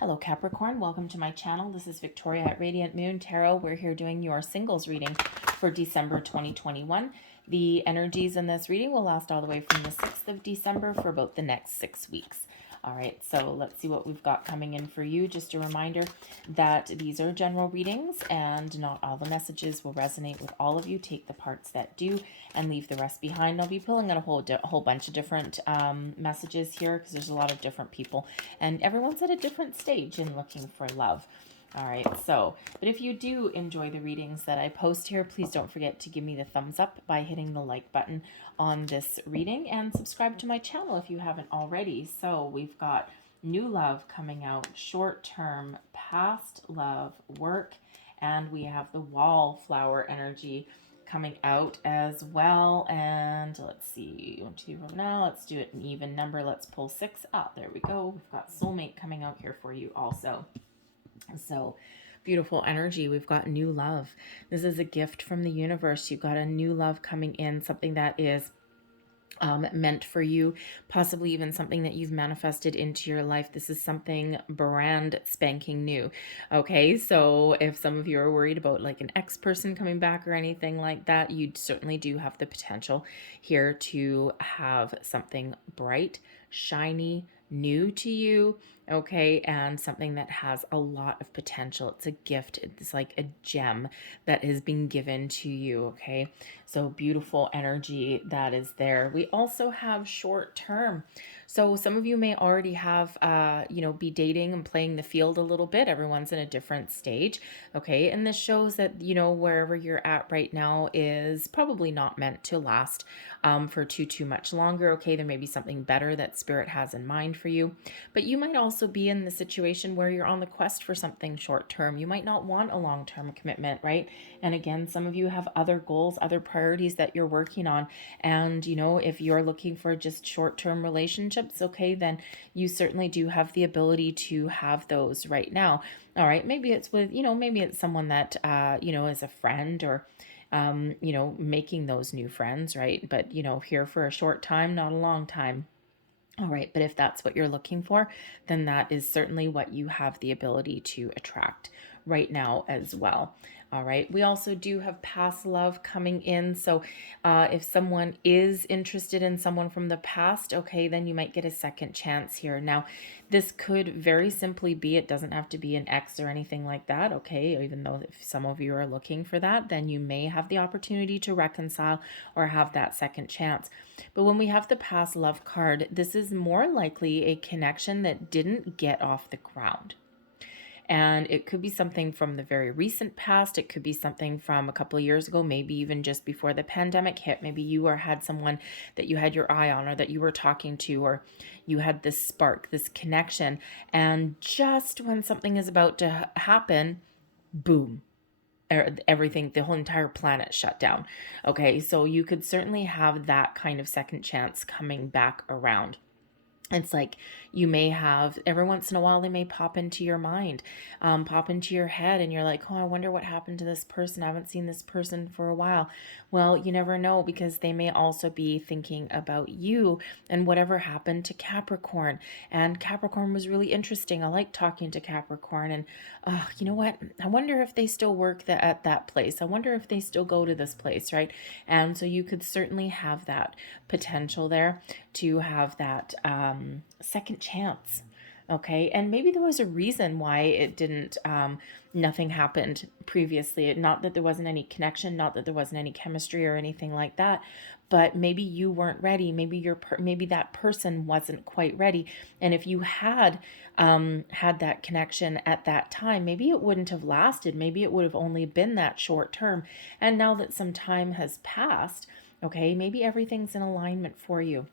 Hello Capricorn, welcome to my channel. This is Victoria at Radiant Moon Tarot. We're here doing your singles reading for December 2021. The energies in this reading will last all the way from the 6th of December for about the next 6 weeks. All right, so let's see what we've got coming in for you. Just a reminder that these are general readings and not all the messages will resonate with all of you. Take the parts that do and leave the rest behind. I'll be pulling out a whole bunch of different messages here because there's a lot of different people and everyone's at a different stage in looking for love. All right, so, but if you do enjoy the readings that I post here, please don't forget to give me the thumbs up by hitting the like button on this reading and subscribe to my channel if you haven't already. So we've got new love coming out, short-term, past love, work, and we have the wallflower energy coming out as well. And let's see, 1, 2 from now, let's do it an even number. Let's pull 6. There we go. We've got soulmate coming out here for you also. So beautiful energy. We've got new love. This is a gift from the universe. You've got a new love coming in, something that is meant for you, possibly even something that you've manifested into your life. This is something brand spanking new. Okay, so if some of you are worried about like an ex-person coming back or anything like that, you certainly do have the potential here to have something bright, shiny, new to you, okay, and something that has a lot of potential. It's a gift. It's like a gem that has been given to you, okay? So beautiful energy that is there. We also have short term. So some of you may already have, be dating and playing the field a little bit. Everyone's in a different stage, okay? And this shows that, wherever you're at right now is probably not meant to last for too much longer, okay? There may be something better that Spirit has in mind for you, but you might also be in the situation where you're on the quest for something short term. You might not want a long-term commitment, right? And again, some of you have other goals, other priorities that you're working on. And, if you're looking for just short-term relationships, okay, then you certainly do have the ability to have those right now. All right. Maybe it's with, maybe it's someone that, is a friend or, making those new friends, right? But, here for a short time, not a long time. All right, but if that's what you're looking for, then that is certainly what you have the ability to attract right now as well. All right, we also do have past love coming in. So if someone is interested in someone from the past, okay, then you might get a second chance here. Now, this could very simply be, it doesn't have to be an ex or anything like that, okay? Even though if some of you are looking for that, then you may have the opportunity to reconcile or have that second chance. But when we have the past love card, this is more likely a connection that didn't get off the ground. And it could be something from the very recent past. It could be something from a couple of years ago, maybe even just before the pandemic hit. Maybe you had someone that you had your eye on or that you were talking to, or you had this spark, this connection. And just when something is about to happen, boom, everything, the whole entire planet shut down. Okay, so you could certainly have that kind of second chance coming back around. It's like you may have, every once in a while, they may pop into your mind, pop into your head, and you're like, oh, I wonder what happened to this person. I haven't seen this person for a while. Well, you never know, because they may also be thinking about you and whatever happened to Capricorn. And Capricorn was really interesting. I like talking to Capricorn. And you know what? I wonder if they still work at that place. I wonder if they still go to this place, right? And so you could certainly have that potential there to have that second chance. Okay, and maybe there was a reason why it didn't, nothing happened previously. Not that there wasn't any connection, not that there wasn't any chemistry or anything like that, but maybe you weren't ready. Maybe maybe that person wasn't quite ready. And if you had had that connection at that time, maybe it wouldn't have lasted. Maybe it would have only been that short term. And now that some time has passed, okay, maybe everything's in alignment for you.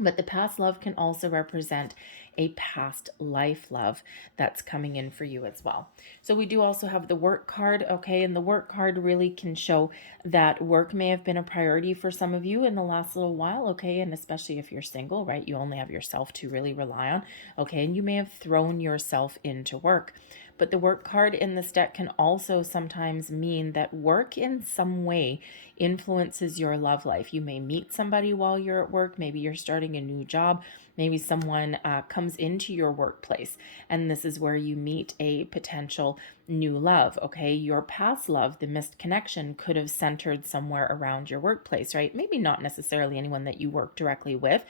But the past love can also represent a past life love that's coming in for you as well. So we do also have the work card, okay? And the work card really can show that work may have been a priority for some of you in the last little while, okay? And especially if you're single, right? You only have yourself to really rely on, okay? And you may have thrown yourself into work. But the work card in this deck can also sometimes mean that work in some way influences your love life. You may meet somebody while you're at work. Maybe you're starting a new job. Maybe someone comes into your workplace, and this is where you meet a potential new love, okay? Your past love, the missed connection, could have centered somewhere around your workplace, right? Maybe not necessarily anyone that you work directly with,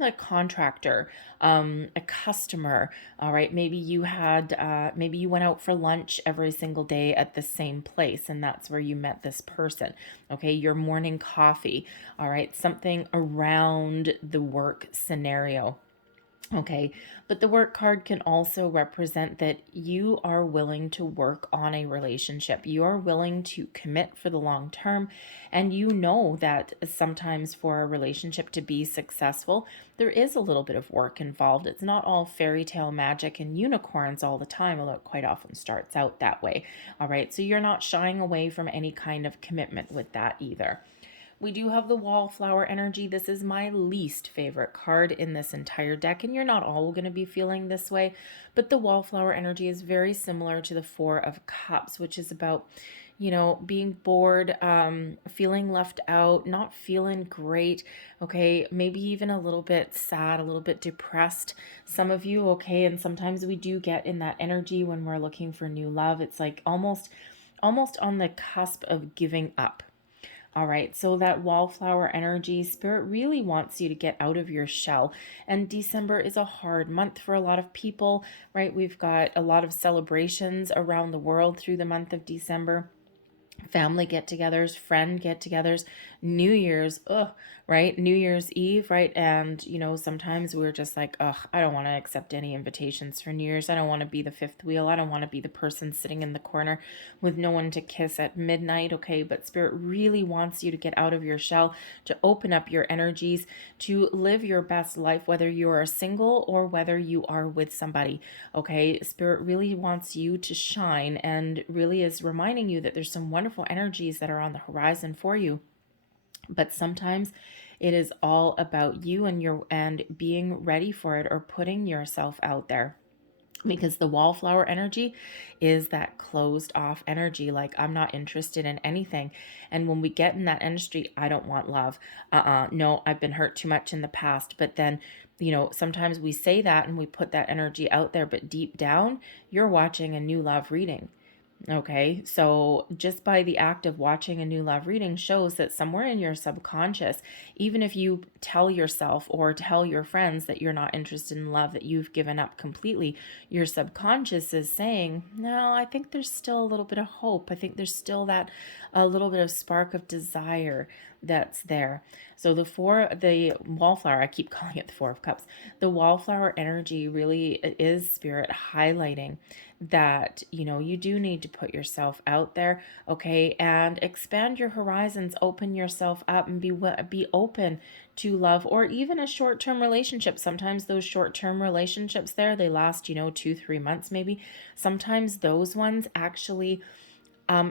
a contractor, a customer, all right? Maybe you had, maybe you went out for lunch every single day at the same place, and that's where you met this person, okay? Your morning coffee, all right? Something around the work scenario. Okay, but the work card can also represent that you are willing to work on a relationship. You are willing to commit for the long term, and you know that sometimes for a relationship to be successful, there is a little bit of work involved. It's not all fairy tale magic and unicorns all the time, although it quite often starts out that way. All right, so you're not shying away from any kind of commitment with that either. We do have the wallflower energy. This is my least favorite card in this entire deck, and you're not all going to be feeling this way, but the wallflower energy is very similar to the Four of Cups, which is about, you know, being bored, feeling left out, not feeling great, okay, maybe even a little bit sad, a little bit depressed, some of you, okay, and sometimes we do get in that energy when we're looking for new love. It's like almost on the cusp of giving up. All right, so that wallflower energy, Spirit really wants you to get out of your shell. And December is a hard month for a lot of people, right? We've got a lot of celebrations around the world through the month of December. Family get-togethers, friend get-togethers, New Year's, right? New Year's Eve, right? And, you know, sometimes we're just like, I don't want to accept any invitations for New Year's. I don't want to be the fifth wheel. I don't want to be the person sitting in the corner with no one to kiss at midnight, okay? But Spirit really wants you to get out of your shell, to open up your energies, to live your best life, whether you are single or whether you are with somebody, okay? Spirit really wants you to shine and really is reminding you that there's some wonderful energies that are on the horizon for you. But sometimes it is all about you and being ready for it, or putting yourself out there. Because the wallflower energy is that closed off energy, like I'm not interested in anything. And when we get in that industry, I don't want love. No, I've been hurt too much in the past. But then, you know, sometimes we say that and we put that energy out there, but deep down, you're watching a new love reading. Okay, so just by the act of watching a new love reading shows that somewhere in your subconscious, even if you tell yourself or tell your friends that you're not interested in love, that you've given up completely, your subconscious is saying, no, I think there's still a little bit of hope. I think there's still that a little bit of spark of desire that's there. So the wallflower, I keep calling it the Four of Cups. The wallflower energy really is Spirit highlighting that, you know, you do need to put yourself out there, okay, and expand your horizons, open yourself up, and be open to love, or even a short-term relationship. Sometimes those short-term relationships they last, 2-3 months maybe. Sometimes those ones actually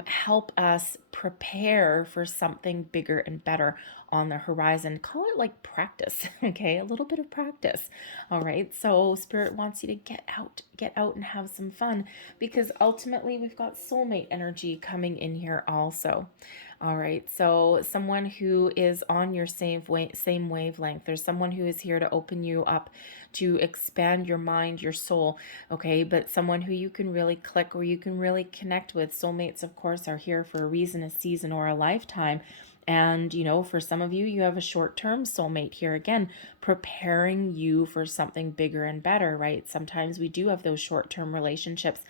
help us prepare for something bigger and better on the horizon. Call it like practice, okay? A little bit of practice. All right. So Spirit wants you to get out and have some fun, because ultimately we've got soulmate energy coming in here also. All right. So someone who is on your same wavelength. There's someone who is here to open you up, to expand your mind, your soul. Okay. But someone who you can really click, or you can really connect with. Soulmates, of course, are here for a reason, a season, or a lifetime. And, for some of you, you have a short-term soulmate here, again, preparing you for something bigger and better, right? Sometimes we do have those short-term relationships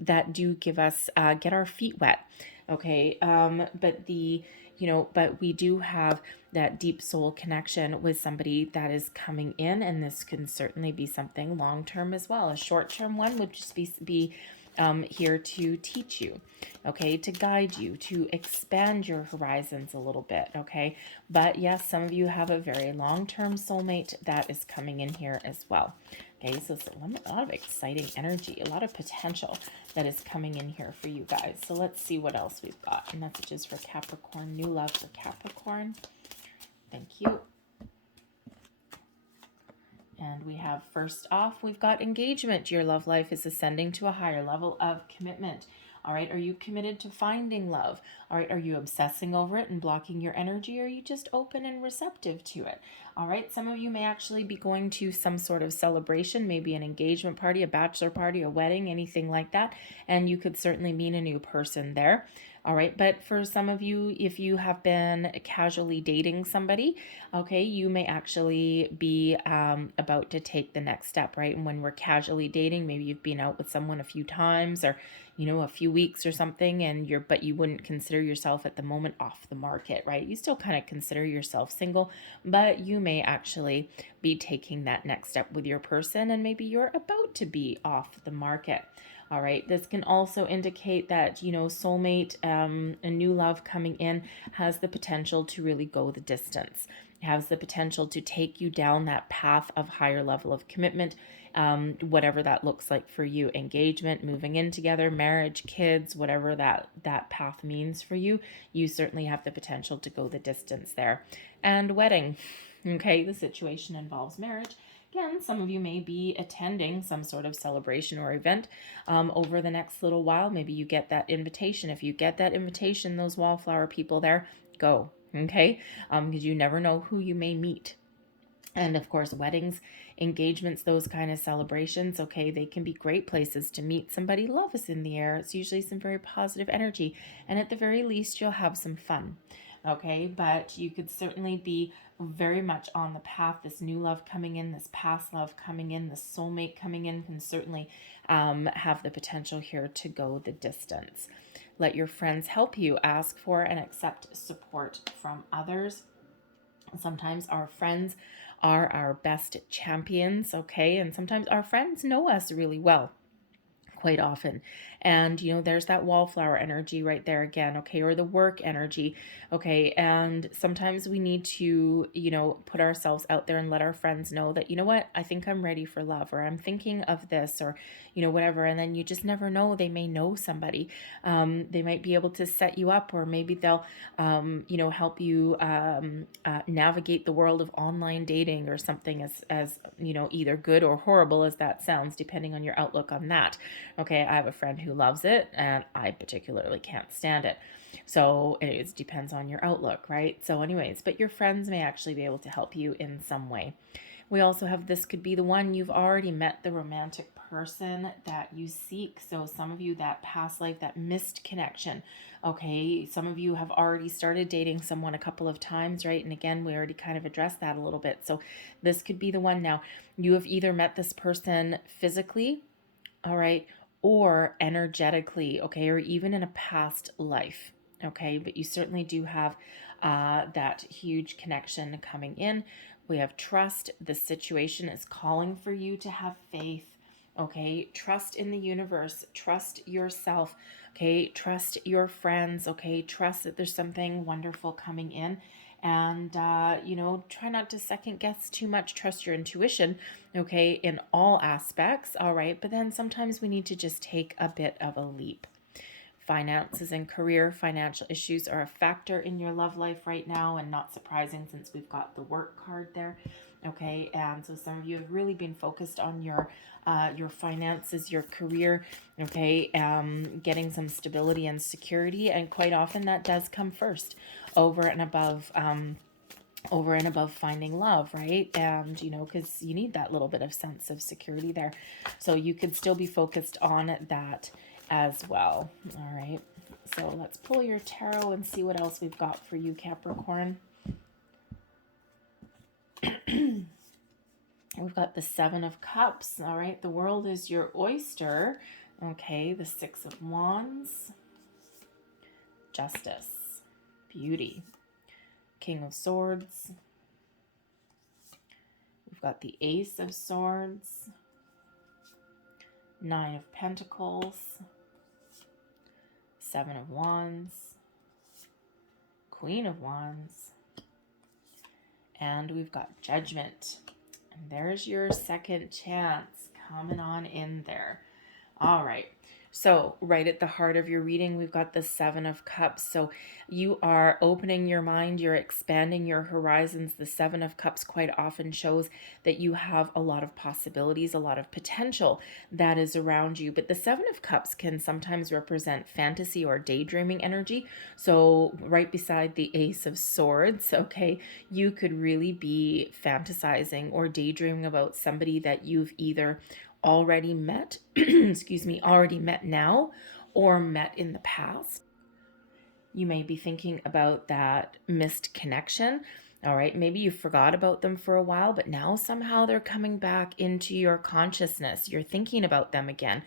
that do give us, get our feet wet, okay? But we do have that deep soul connection with somebody that is coming in, and this can certainly be something long-term as well. A short-term one would just be here to teach you, okay, to guide you, to expand your horizons a little bit, okay? But yes, some of you have a very long-term soulmate that is coming in here as well. Okay, so a lot of exciting energy, a lot of potential that is coming in here for you guys. So let's see what else we've got. Messages for Capricorn, new love for Capricorn. Thank you. And we have first off, we've got engagement. Your love life is ascending to a higher level of commitment. All right, are you committed to finding love? All right, are you obsessing over it and blocking your energy? Or are you just open and receptive to it? All right, some of you may actually be going to some sort of celebration, maybe an engagement party, a bachelor party, a wedding, anything like that. And you could certainly meet a new person there. All right, but for some of you, if you have been casually dating somebody, okay, you may actually be about to take the next step, right? And when we're casually dating, maybe you've been out with someone a few times or, you know, a few weeks or something, and but you wouldn't consider yourself at the moment off the market, right? You still kind of consider yourself single, but you may actually be taking that next step with your person, and maybe you're about to be off the market. All right, this can also indicate that, you know, soulmate, a new love coming in has the potential to really go the distance. It has the potential to take you down that path of higher level of commitment, whatever that looks like for you. Engagement, moving in together, marriage, kids, whatever that path means for you, you certainly have the potential to go the distance there. And wedding, okay, the situation involves marriage. Again, some of you may be attending some sort of celebration or event over the next little while. Maybe you get that invitation. If you get that invitation, those wallflower people there, go, okay? Because you never know who you may meet. And of course, weddings, engagements, those kind of celebrations, okay, they can be great places to meet somebody. Love is in the air. It's usually some very positive energy. And at the very least, you'll have some fun. Okay, but you could certainly be very much on the path. This new love coming in, this past love coming in, this soulmate coming in can certainly have the potential here to go the distance. Let your friends help you. Ask for and accept support from others. Sometimes our friends are our best champions, okay? And sometimes our friends know us really well, quite often. And, you know, there's that wallflower energy right there again, okay, or the work energy, okay. And sometimes we need to, you know, put ourselves out there and let our friends know that, you know what, I think I'm ready for love, or I'm thinking of this, or, you know, whatever. And then you just never know, they may know somebody. They might be able to set you up, or maybe they'll, you know, help you navigate the world of online dating or something, as, you know, either good or horrible as that sounds, depending on your outlook on that. Okay, I have a friend who loves it, and I particularly can't stand it. So it depends on your outlook, right? So anyways, but your friends may actually be able to help you in some way. We also have, this could be the one, you've already met the romantic person that you seek. So some of you, that past life, that missed connection. Okay, some of you have already started dating someone a couple of times, right? And again, we already kind of addressed that a little bit. So this could be the one now. You have either met this person physically, all right, or energetically, okay, or even in a past life, okay, but you certainly do have that huge connection coming in. We have trust. The situation is calling for you to have faith, okay, trust in the universe, trust yourself, okay, trust your friends, okay, trust that there's something wonderful coming in. And, you know, try not to second guess too much. Trust your intuition, okay, in all aspects, all right? But then sometimes we need to just take a bit of a leap. Finances and career, financial issues are a factor in your love life right now, and not surprising since we've got the work card there, okay? And so some of you have really been focused on your finances, your career, okay, getting some stability and security, and quite often that does come first over and above finding love, right? And, you know, because you need that little bit of sense of security there. So you could still be focused on that as well. All right. So let's pull your tarot and see what else we've got for you, Capricorn. We've got the Seven of Cups. All right. The world is your oyster. Okay. The Six of Wands. Justice. Beauty. King of Swords. We've got the Ace of Swords. Nine of Pentacles. Seven of Wands. Queen of Wands. And we've got Judgment. And there's your second chance coming on in there. All right. So right at the heart of your reading, we've got the Seven of Cups. So you are opening your mind, you're expanding your horizons. The Seven of Cups quite often shows that you have a lot of possibilities, a lot of potential that is around you. But the Seven of Cups can sometimes represent fantasy or daydreaming energy. So right beside the Ace of Swords, okay, you could really be fantasizing or daydreaming about somebody that you've either already met, excuse me, already met now or met in the past. You may be thinking about that missed connection. All right, maybe you forgot about them for a while, but now somehow they're coming back into your consciousness. You're thinking about them again,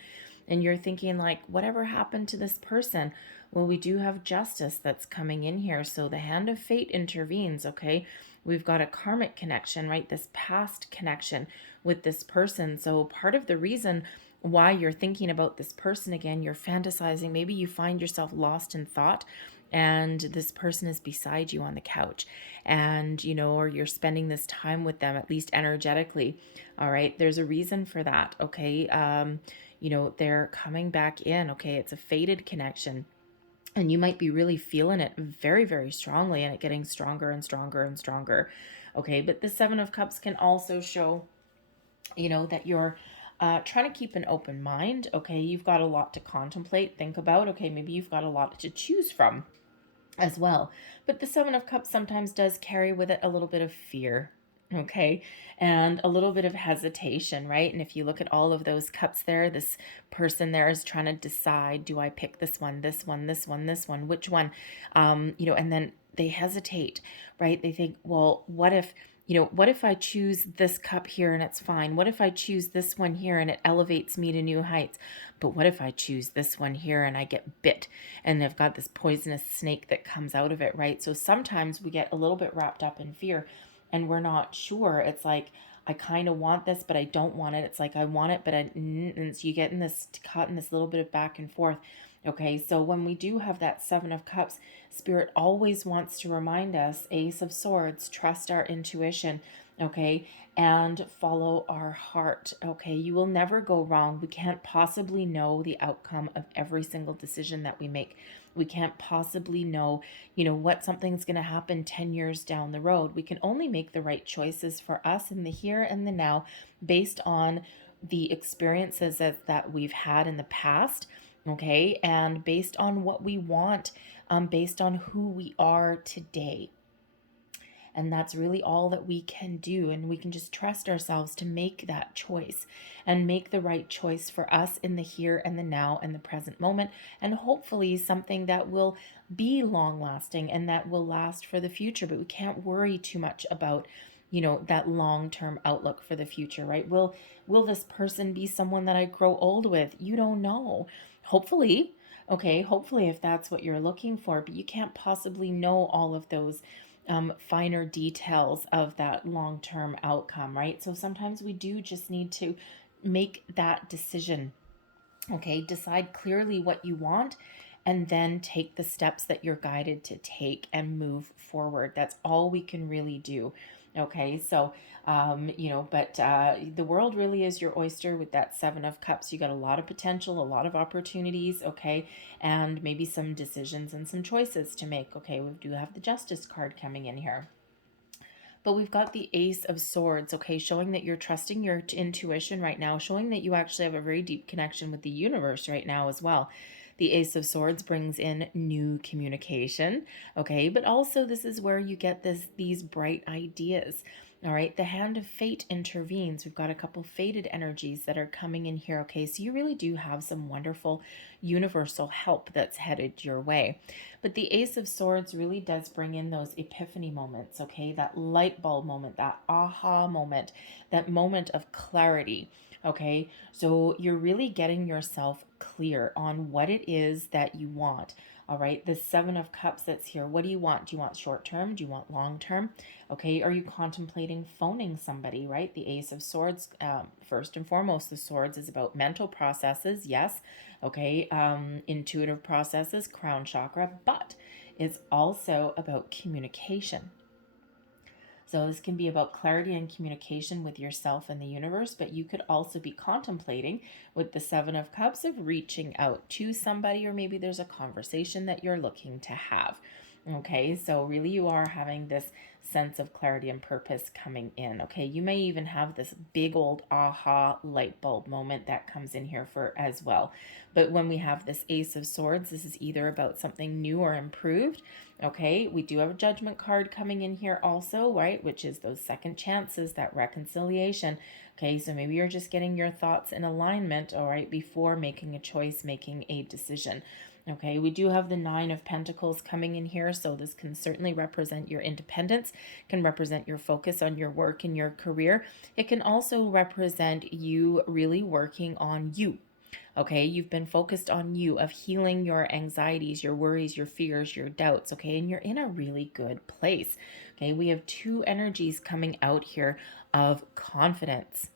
and you're thinking, like, whatever happened to this person? Well, we do have justice that's coming in here. So the hand of fate intervenes, okay? We've got a karmic connection, right? This past connection with this person. So part of the reason why you're thinking about this person again, you're fantasizing, maybe you find yourself lost in thought and this person is beside you on the couch, and or you're spending this time with them, at least energetically. All right, there's a reason for that, okay? They're coming back in, okay? It's a fated connection, and you might be really feeling it very, very strongly, and it getting stronger and stronger and stronger. Okay, but the Seven of Cups can also show that you're trying to keep an open mind. Okay, you've got a lot to contemplate, think about. Okay, maybe you've got a lot to choose from as well. But the Seven of Cups sometimes does carry with it a little bit of fear, okay, and a little bit of hesitation, right? And if you look at all of those cups there, this person there is trying to decide, do I pick this one, this one, this one, this one, which one? And then they hesitate, right? They think, well, what if I choose this cup here and it's fine? What if I choose this one here and it elevates me to new heights? But what if I choose this one here and I get bit and they've got this poisonous snake that comes out of it, right? So sometimes we get a little bit wrapped up in fear and we're not sure. It's like, I kind of want this, but I don't want it. It's like, I want it, but and so you get caught in this little bit of back and forth. Okay, so when we do have that Seven of Cups, Spirit always wants to remind us, Ace of Swords, trust our intuition, okay, and follow our heart, okay? You will never go wrong. We can't possibly know the outcome of every single decision that we make. We can't possibly know, what something's going to happen 10 years down the road. We can only make the right choices for us in the here and the now based on the experiences that we've had in the past, okay, and based on what we want, based on who we are today. And that's really all that we can do. And we can just trust ourselves to make that choice and make the right choice for us in the here and the now and the present moment. And hopefully something that will be long lasting and that will last for the future. But we can't worry too much about that long-term outlook for the future, right? Will this person be someone that I grow old with? You don't know. Hopefully, okay, hopefully if that's what you're looking for, but you can't possibly know all of those finer details of that long-term outcome, right? So sometimes we do just need to make that decision, okay? Decide clearly what you want and then take the steps that you're guided to take and move forward. That's all we can really do. Okay, so, the world really is your oyster with that Seven of Cups. You got a lot of potential, a lot of opportunities, okay, and maybe some decisions and some choices to make. Okay, we do have the Justice card coming in here. But we've got the Ace of Swords, okay, showing that you're trusting your intuition right now, showing that you actually have a very deep connection with the universe right now as well. The Ace of Swords brings in new communication, okay, but also this is where you get these bright ideas. All right, the hand of fate intervenes. We've got a couple fated energies that are coming in here, okay? So you really do have some wonderful universal help that's headed your way. But the Ace of Swords really does bring in those epiphany moments, okay? That light bulb moment, that aha moment, that moment of clarity, okay? So you're really getting yourself clear on what it is that you want. All right, the Seven of Cups that's here. What do you want? Do you want short term? Do you want long term? Okay, are you contemplating phoning somebody, right? The Ace of Swords, first and foremost, the swords is about mental processes, yes. Okay, intuitive processes, crown chakra, but it's also about communication. So this can be about clarity and communication with yourself and the universe, but you could also be contemplating with the Seven of Cups of reaching out to somebody, or maybe there's a conversation that you're looking to have. Okay, so really you are having this sense of clarity and purpose coming in. Okay, you may even have this big old aha light bulb moment that comes in here for as well. But when we have this Ace of Swords, this is either about something new or improved. Okay, we do have a Judgment card coming in here also, right? Which is those second chances, that reconciliation. Okay, so maybe you're just getting your thoughts in alignment, all right, before making a choice, making a decision. Okay, we do have the Nine of Pentacles coming in here, so this can certainly represent your independence, can represent your focus on your work and your career. It can also represent you really working on you. Okay, you've been focused on you, of healing your anxieties, your worries, your fears, your doubts. Okay, and you're in a really good place. Okay, we have two energies coming out here of confidence.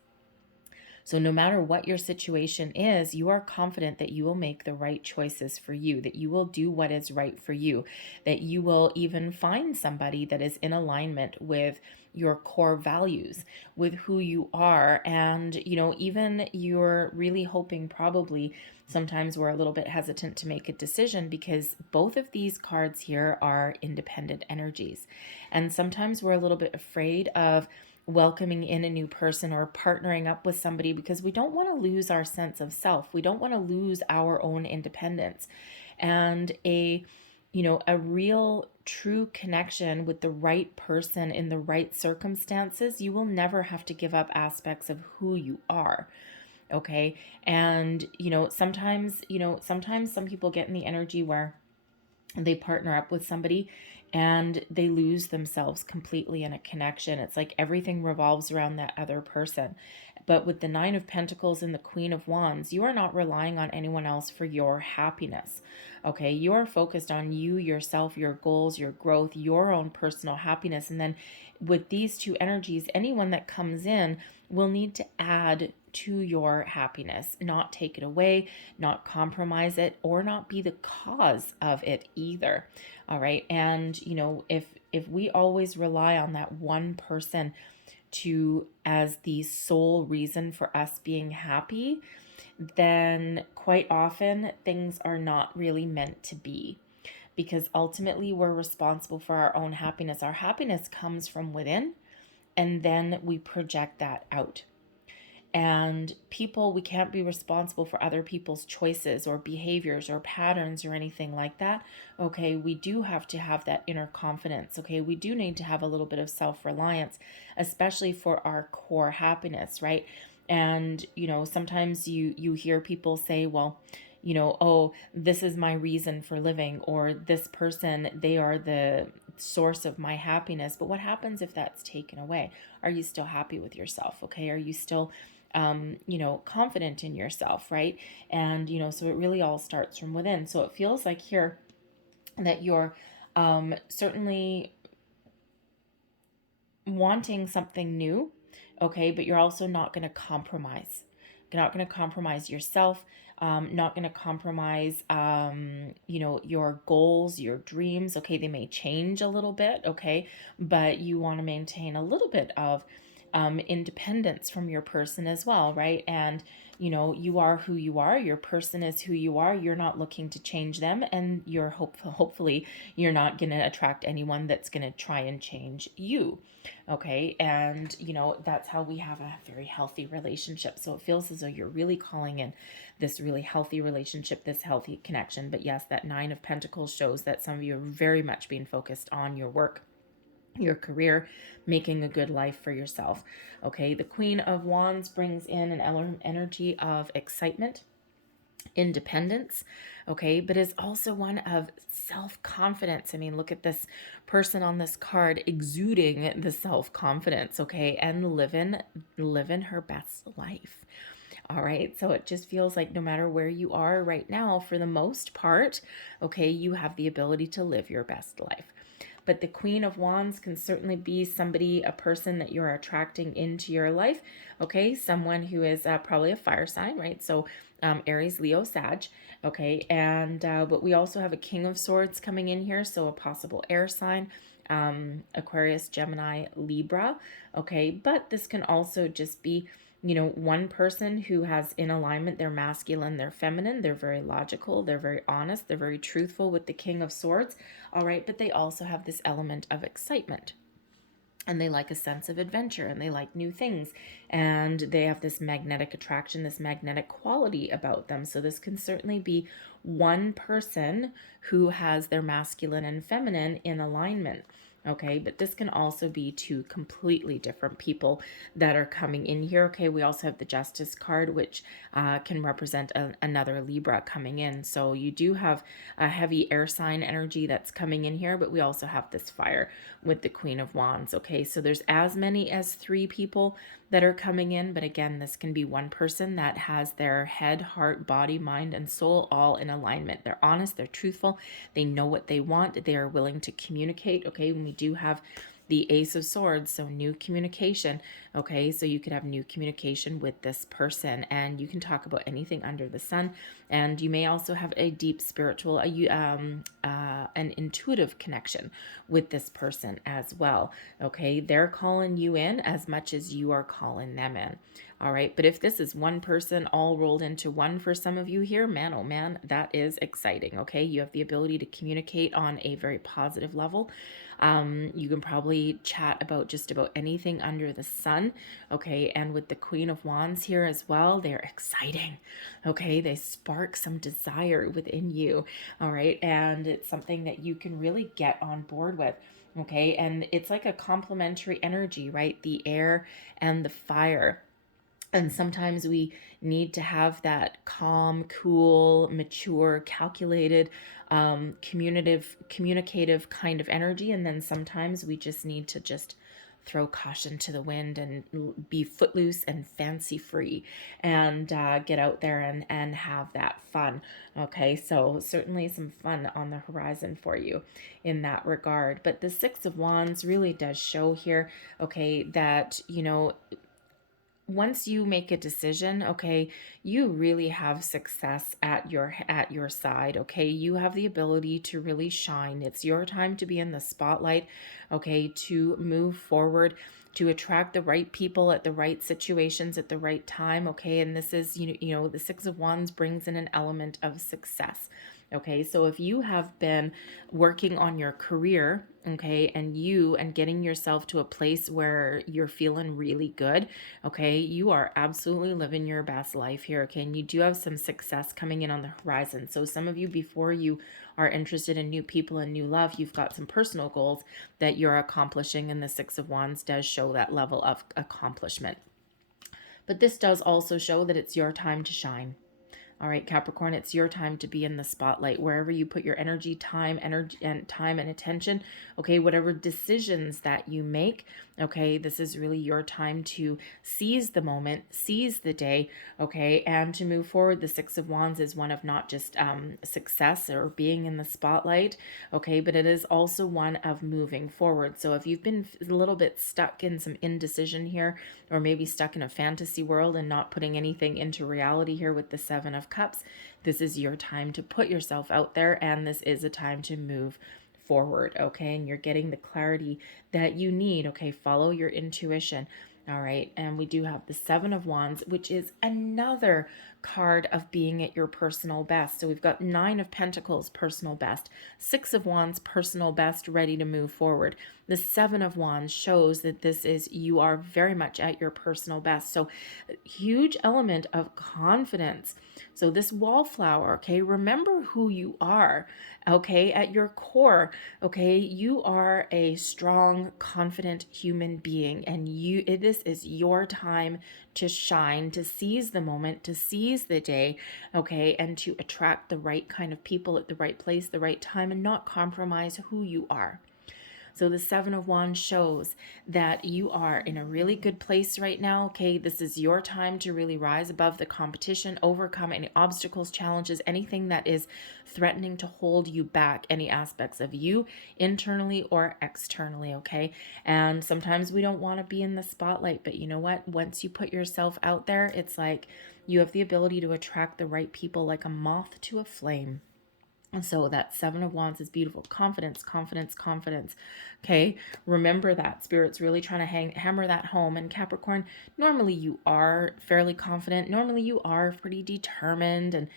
So no matter what your situation is, you are confident that you will make the right choices for you, that you will do what is right for you, that you will even find somebody that is in alignment with your core values, with who you are. And, you know, even you're really hoping, probably sometimes we're a little bit hesitant to make a decision because both of these cards here are independent energies. And sometimes we're a little bit afraid of welcoming in a new person or partnering up with somebody because we don't want to lose our sense of self. We don't want to lose our own independence. And a real true connection with the right person in the right circumstances, you will never have to give up aspects of who you are. Okay. And sometimes some people get in the energy where they partner up with somebody and they lose themselves completely in a connection. It's like everything revolves around that other person. But with the Nine of Pentacles and the Queen of Wands, you are not relying on anyone else for your happiness. Okay, you are focused on you, yourself, your goals, your growth, your own personal happiness. And then with these two energies, anyone that comes in will need to add to your happiness, not take it away, not compromise it, or not be the cause of it either. All right. And if we always rely on that one person as the sole reason for us being happy, then quite often things are not really meant to be, because ultimately we're responsible for our own happiness. Our happiness comes from within, and then we project that out. And we can't be responsible for other people's choices or behaviors or patterns or anything like that. Okay, we do have to have that inner confidence. Okay, we do need to have a little bit of self-reliance, especially for our core happiness, right? And sometimes you hear people say, well, oh, this is my reason for living, or this person, they are the source of my happiness. But what happens if that's taken away? Are you still happy with yourself? Okay, are you still confident in yourself, right? And so it really all starts from within. So it feels like here that you're certainly wanting something new, okay, but you're also not going to compromise. You're not going to compromise yourself, not going to compromise, your goals, your dreams. Okay, they may change a little bit, okay, but you want to maintain a little bit of independence from your person as well, right? And you are who you are. Your person is who you are. You're not looking to change them, and you're hopefully you're not going to attract anyone that's going to try and change you. Okay, and that's how we have a very healthy relationship. So it feels as though you're really calling in this really healthy relationship, this healthy connection. But yes, that Nine of Pentacles shows that some of you are very much being focused on your work, your career, making a good life for yourself. Okay, the Queen of Wands brings in an energy of excitement, independence, okay, but is also one of self-confidence. I mean, look at this person on this card exuding the self-confidence, okay, and living her best life. All right, so it just feels like no matter where you are right now, for the most part, okay, you have the ability to live your best life. But the Queen of Wands can certainly be somebody, a person that you're attracting into your life. Okay, someone who is probably a fire sign, right? So Aries, Leo, Sag. Okay, and but we also have a King of Swords coming in here, so a possible air sign. Aquarius, Gemini, Libra. Okay, but this can also just be, you know, one person who has in alignment their masculine, their feminine. They're very logical, they're very honest, they're very truthful with the King of Swords. All right, but they also have this element of excitement, and they like a sense of adventure, and they like new things, and they have this magnetic attraction, this magnetic quality about them. So this can certainly be one person who has their masculine and feminine in alignment. Okay, but this can also be two completely different people that are coming in here. Okay, we also have the Justice card, which can represent another Libra coming in. So you do have a heavy air sign energy that's coming in here, but we also have this fire with the Queen of Wands. Okay, so there's as many as 3 people that are coming in, but again, this can be one person that has their head, heart, body, mind, and soul all in alignment. They're honest, they're truthful, they know what they want, they are willing to communicate. Okay, when we do have the Ace of Swords, so new communication. Okay, so you could have new communication with this person, and you can talk about anything under the sun, and you may also have a deep spiritual, an intuitive connection with this person as well. Okay, they're calling you in as much as you are calling them in. All right, but if this is one person all rolled into one for some of you here, man, oh man, that is exciting. Okay, you have the ability to communicate on a very positive level. You can probably chat about just about anything under the sun. Okay, and with the Queen of Wands here as well, they're exciting. Okay, they spark some desire within you. All right, and it's something that you can really get on board with. Okay, and it's like a complementary energy, right? The air and the fire. And sometimes we need to have that calm, cool, mature, calculated, communicative kind of energy. And then sometimes we just need to just throw caution to the wind and be footloose and fancy free, and get out there and have that fun. Okay, so certainly some fun on the horizon for you in that regard. But the Six of Wands really does show here, okay, that, you know, once you make a decision, okay, you really have success at your side. Okay, you have the ability to really shine. It's your time to be in the spotlight. Okay, to move forward, to attract the right people at the right situations at the right time. Okay, and this is, you know, the Six of Wands brings in an element of success. Okay, so if you have been working on your career, okay, and getting yourself to a place where you're feeling really good, okay, you are absolutely living your best life here. Okay, and you do have some success coming in on the horizon. So some of you, before you are interested in new people and new love, you've got some personal goals that you're accomplishing, and the Six of Wands does show that level of accomplishment. But this does also show that it's your time to shine. All right, Capricorn, it's your time to be in the spotlight. Wherever you put your time and attention, okay, whatever decisions that you make, okay, this is really your time to seize the moment, seize the day, okay, and to move forward. The Six of Wands is one of not just success or being in the spotlight, okay, but it is also one of moving forward. So if you've been a little bit stuck in some indecision here, or maybe stuck in a fantasy world and not putting anything into reality here with the Seven of Cups, this is your time to put yourself out there, and this is a time to move forward. Okay, and you're getting the clarity that you need. Okay, follow your intuition. All right, and we do have the Seven of Wands, which is another card of being at your personal best. So we've got Nine of Pentacles, personal best, Six of Wands, personal best, ready to move forward. The Seven of Wands shows that this is, you are very much at your personal best. So huge element of confidence. So this wallflower, okay, remember who you are, okay, at your core, okay, you are a strong, confident human being, and this is your time to shine, to seize the moment, to seize the day, okay, and to attract the right kind of people at the right place, the right time, and not compromise who you are. So the Seven of Wands shows that you are in a really good place right now. Okay, this is your time to really rise above the competition, overcome any obstacles, challenges, anything that is threatening to hold you back, any aspects of you internally or externally. Okay, and sometimes we don't want to be in the spotlight, but you know what? Once you put yourself out there, it's like you have the ability to attract the right people like a moth to a flame. And so that Seven of Wands is beautiful. Confidence, confidence, confidence. Okay. Remember that. Spirit's really trying to hammer that home. And Capricorn, normally you are fairly confident. Normally you are pretty determined and,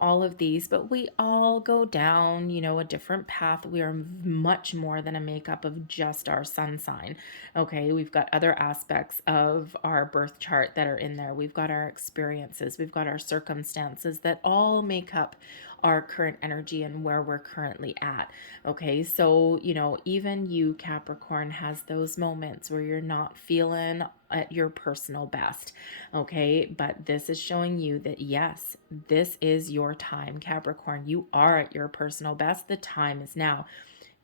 all of these. But we all go down, a different path. We are much more than a makeup of just our sun sign. Okay. We've got other aspects of our birth chart that are in there. We've got our experiences. We've got our circumstances that all make up our current energy and where we're currently at. Okay, so even you, Capricorn, has those moments where you're not feeling at your personal best. Okay, but this is showing you that yes, this is your time, Capricorn. You are at your personal best. The time is now.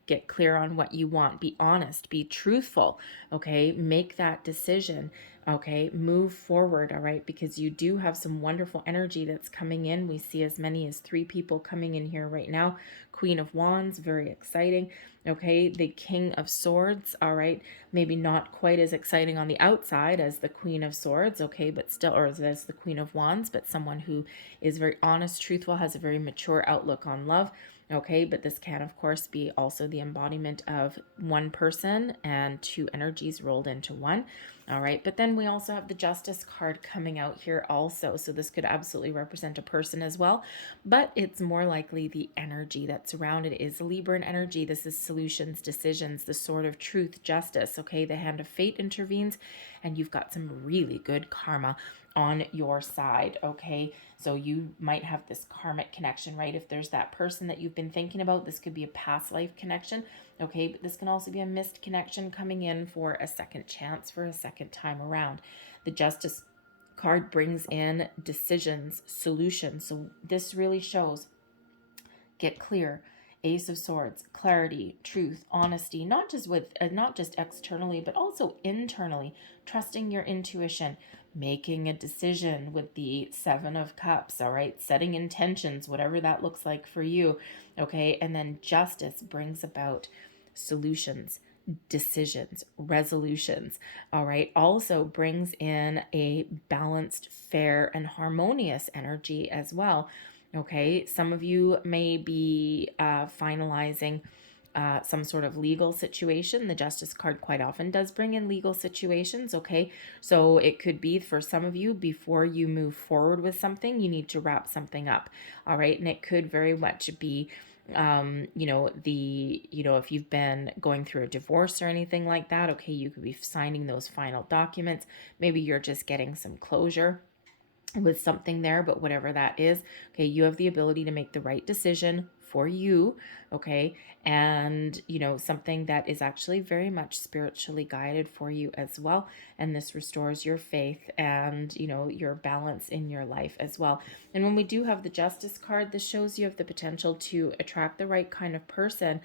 Get clear on what you want. Be honest. Be truthful. Okay. Make that decision. Okay. Move forward. All right. Because you do have some wonderful energy that's coming in. We see as many as 3 people coming in here right now. Queen of Wands. Very exciting. Okay. The King of Swords. All right. Maybe not quite as exciting on the outside as the Queen of Swords. Okay. But still, or as the Queen of Wands, but someone who is very honest, truthful, has a very mature outlook on love. Okay, but this can, of course, be also the embodiment of one person and 2 energies rolled into one. All right, but then we also have the Justice card coming out here also. So this could absolutely represent a person as well, but it's more likely the energy that's around it is Libran energy. This is solutions, decisions, the sword of truth, justice. Okay, the hand of fate intervenes, and you've got some really good karma on your side. Okay, so you might have this karmic connection, right? If there's that person that you've been thinking about, this could be a past life connection. Okay, but this can also be a missed connection coming in for a second chance, for a second time around. The Justice card brings in decisions, solutions. So this really shows get clear. Ace of Swords, clarity, truth, honesty, not just externally, but also internally, trusting your intuition, making a decision with the 7 of Cups, all right, setting intentions, whatever that looks like for you, okay, and then Justice brings about solutions, decisions, resolutions, all right, also brings in a balanced, fair, and harmonious energy as well. Okay, some of you may be finalizing some sort of legal situation. The Justice card quite often does bring in legal situations. Okay, so it could be for some of you, before you move forward with something, you need to wrap something up. All right, and it could very much be if you've been going through a divorce or anything like that. Okay, you could be signing those final documents. Maybe you're just getting some closure with something there, but whatever that is, okay, you have the ability to make the right decision for you, okay, and something that is actually very much spiritually guided for you as well, and this restores your faith and your balance in your life as well. And when we do have the Justice card, this shows you have the potential to attract the right kind of person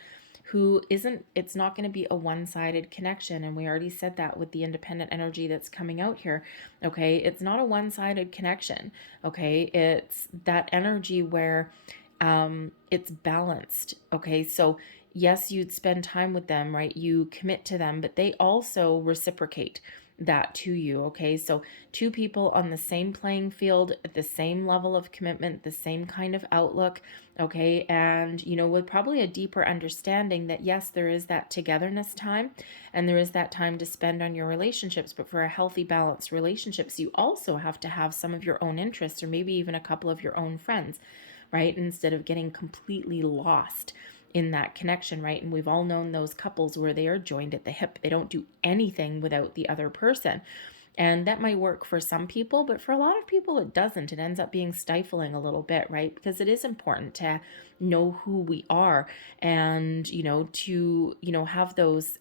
who it's not going to be a one-sided connection. And we already said that with the independent energy that's coming out here. Okay, it's not a one-sided connection. Okay, it's that energy where it's balanced. Okay, so yes, you'd spend time with them, right? You commit to them, but they also reciprocate that to you. Okay, so 2 people on the same playing field, at the same level of commitment, the same kind of outlook. Okay, and with probably a deeper understanding that yes, there is that togetherness time and there is that time to spend on your relationships, but for a healthy, balanced relationships, you also have to have some of your own interests, or maybe even a couple of your own friends, right? Instead of getting completely lost in that connection, right? And we've all known those couples where they are joined at the hip. They don't do anything without the other person. And that might work for some people, but for a lot of people it doesn't. It ends up being stifling a little bit, right? Because it is important to know who we are and, to,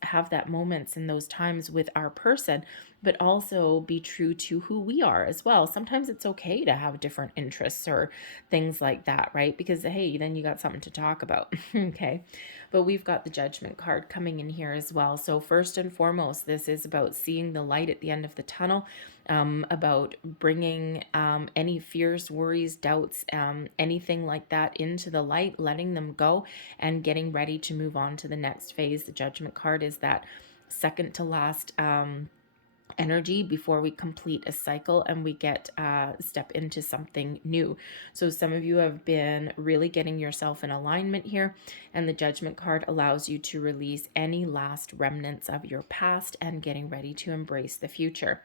have that moments and those times with our person, but also be true to who we are as well. Sometimes it's okay to have different interests or things like that, right? Because, hey, then you got something to talk about. Okay. But we've got the Judgment card coming in here as well. So first and foremost, this is about seeing the light at the end of the tunnel, about bringing any fears, worries, doubts, anything like that into the light, letting them go and getting ready to move on to the next phase. The Judgment card is that second to last energy before we complete a cycle and we get step into something new. So some of you have been really getting yourself in alignment here, and the Judgment card allows you to release any last remnants of your past and getting ready to embrace the future.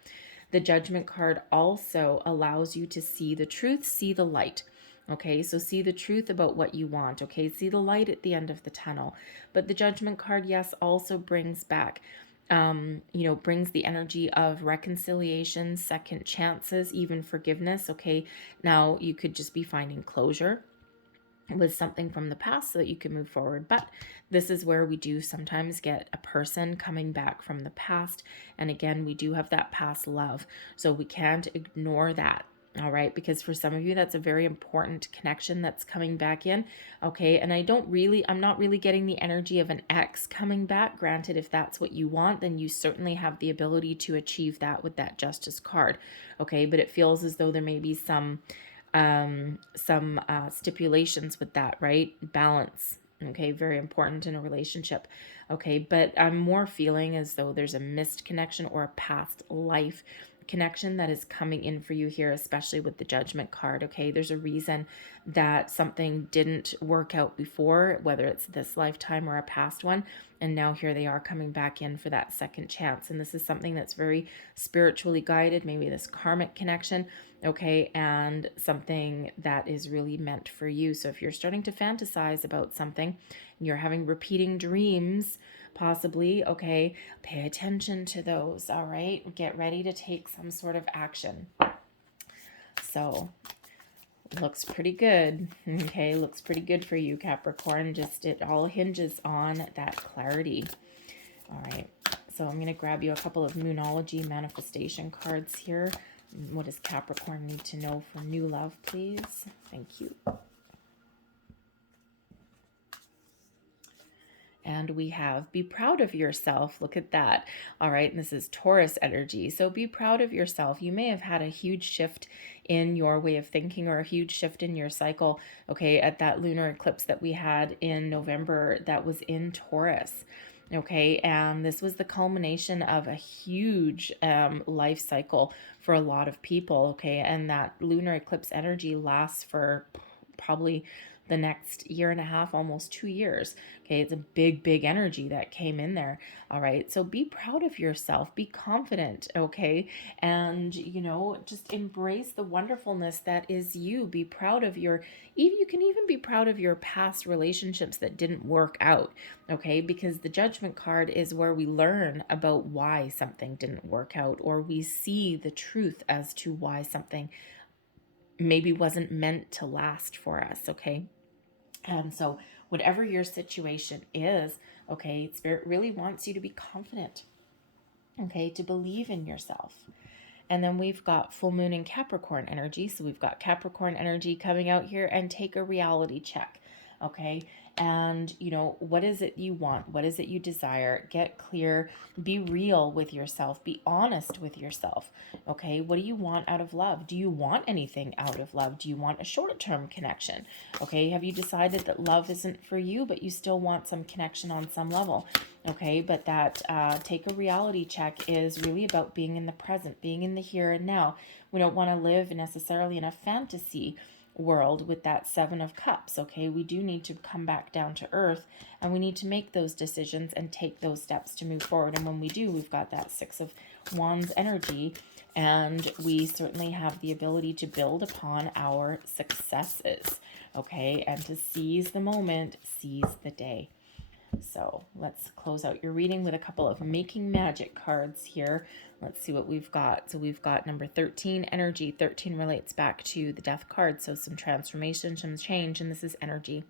The Judgment card also allows you to see the truth, see the light. Okay, so see the truth about what you want. Okay, see the light at the end of the tunnel. But the Judgment card, yes, also brings back brings the energy of reconciliation, second chances, even forgiveness. Okay, now you could just be finding closure with something from the past so that you can move forward. But this is where we do sometimes get a person coming back from the past. And again, we do have that past love. So we can't ignore that. All right, because for some of you, that's a very important connection that's coming back in. Okay, and I'm not really getting the energy of an ex coming back. Granted, if that's what you want, then you certainly have the ability to achieve that with that Justice card. Okay, but it feels as though there may be some stipulations with that, right? Balance. Okay, very important in a relationship. Okay, but I'm more feeling as though there's a missed connection or a past life connection that is coming in for you here, especially with the Judgment card. Okay, there's a reason that something didn't work out before, whether it's this lifetime or a past one, and now here they are coming back in for that second chance. And this is something that's very spiritually guided, maybe this karmic connection, okay, and something that is really meant for you. So if you're starting to fantasize about something and you're having repeating dreams, possibly, okay, pay attention to those. All right, get ready to take some sort of action. So looks pretty good. Okay, looks pretty good for you, Capricorn. Just it all hinges on that clarity. All right, so I'm going to grab you a couple of Moonology manifestation cards here. What does Capricorn need to know for new love, please? Thank you. And we have be proud of yourself. Look at that. All right. And this is Taurus energy. So be proud of yourself. You may have had a huge shift in your way of thinking or a huge shift in your cycle. Okay. At that lunar eclipse that we had in November, that was in Taurus. Okay. And this was the culmination of a huge life cycle for a lot of people. Okay. And that lunar eclipse energy lasts for probably the next year and a half, almost 2 years. Okay, it's a big, big energy that came in there. All right, so be proud of yourself, be confident, okay, and just embrace the wonderfulness that is you. Be proud of you can even be proud of your past relationships that didn't work out, okay, because the Judgment card is where we learn about why something didn't work out, or we see the truth as to why something maybe wasn't meant to last for us, okay? And so whatever your situation is, okay, Spirit really wants you to be confident, okay, to believe in yourself. And then we've got full moon in Capricorn energy. So we've got Capricorn energy coming out here, and take a reality check, okay? And, what is it you want? What is it you desire? Get clear. Be real with yourself. Be honest with yourself. Okay, what do you want out of love? Do you want anything out of love? Do you want a short-term connection? Okay, have you decided that love isn't for you, but you still want some connection on some level? Okay, but that take a reality check is really about being in the present, being in the here and now. We don't want to live necessarily in a fantasy world with that 7 of Cups. Okay, we do need to come back down to earth, and we need to make those decisions and take those steps to move forward. And when we do, we've got that 6 of Wands energy, and we certainly have the ability to build upon our successes, okay, and to seize the moment, seize the day. So let's close out your reading with a couple of Making Magic cards here. Let's see what we've got. So we've got number 13, energy. 13 relates back to the Death card, so some transformation, some change, and this is energy.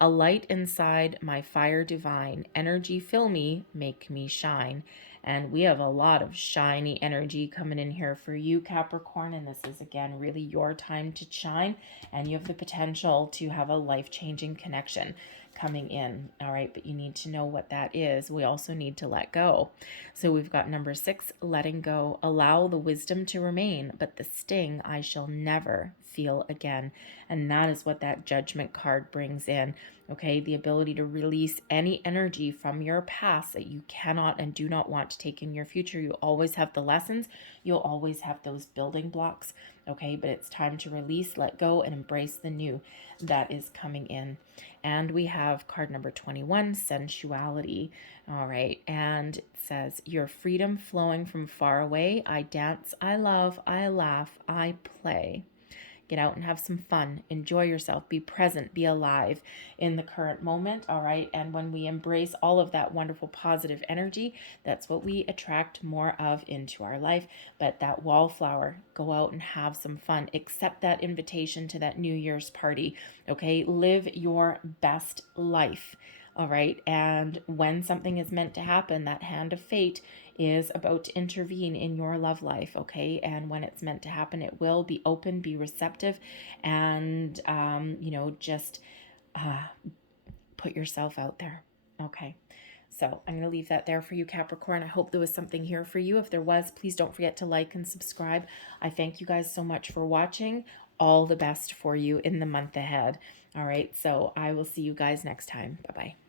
A light inside my fire divine. Energy fill me, make me shine. And we have a lot of shiny energy coming in here for you, Capricorn. And this is, again, really your time to shine. And you have the potential to have a life-changing connection coming in. All right, but you need to know what that is. We also need to let go. So we've got number 6, letting go. Allow the wisdom to remain, but the sting I shall never feel again. And that is what that Judgment card brings in. Okay, the ability to release any energy from your past that you cannot and do not want to take in your future. You always have the lessons, you'll always have those building blocks. Okay, but it's time to release, let go, and embrace the new that is coming in. And we have card number 21, sensuality. All right, and it says, your freedom flowing from far away. I dance, I love, I laugh, I play. Get out and have some fun. Enjoy yourself. Be present. Be alive in the current moment. All right. And when we embrace all of that wonderful positive energy, that's what we attract more of into our life. But that wallflower, go out and have some fun. Accept that invitation to that New Year's party. Okay. Live your best life. All right. And when something is meant to happen, that hand of fate is about to intervene in your love life. Okay. And when it's meant to happen, it will. Be open, be receptive, and, just put yourself out there. Okay. So I'm going to leave that there for you, Capricorn. I hope there was something here for you. If there was, please don't forget to like and subscribe. I thank you guys so much for watching. All the best for you in the month ahead. All right. So I will see you guys next time. Bye-bye.